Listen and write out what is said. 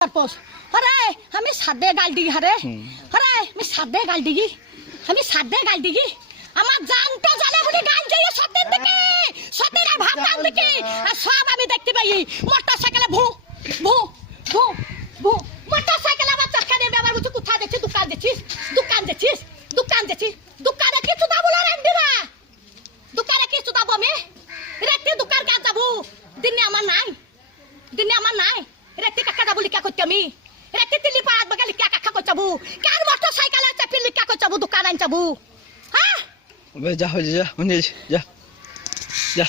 তারপর আরে আমি সাদে গাল দিগি আরে আরে আমি সাদে গাল দিগি আমি সাদে গাল দিগি আমার জানটা জানে বলে গাল দিয়ে সত্যের দিকে সত্যের ভাবনার দিকে আর সব আমি দেখতে পাই মোটরসাইকেলে ভু ভু ভু ভু মোটরসাইকেলে আমার চাকা দিয়ে ব্যবহার করছি কোথায় যাচ্ছি দোকান যাচ্ছিস দোকান যাচ্ছিস দোকান যাচ্ছিস দোকানে কিছু দাবো না রেন্ডিরা দোকানে কিছু দাবো আমি রাতে দোকান কাজ যাবো দিনে আমার নাই দিনে আমার নাই রাতে কাকা যাবো লিখা করছি আমি রাতে তিলি পাড়াত বাগা লিখা কাকা করছি যাবো কার মোটরসাইকেলে চাপি লিখা করছি যাবো দোকান আন যাবো হ্যাঁ যা হয়ে যা যা যা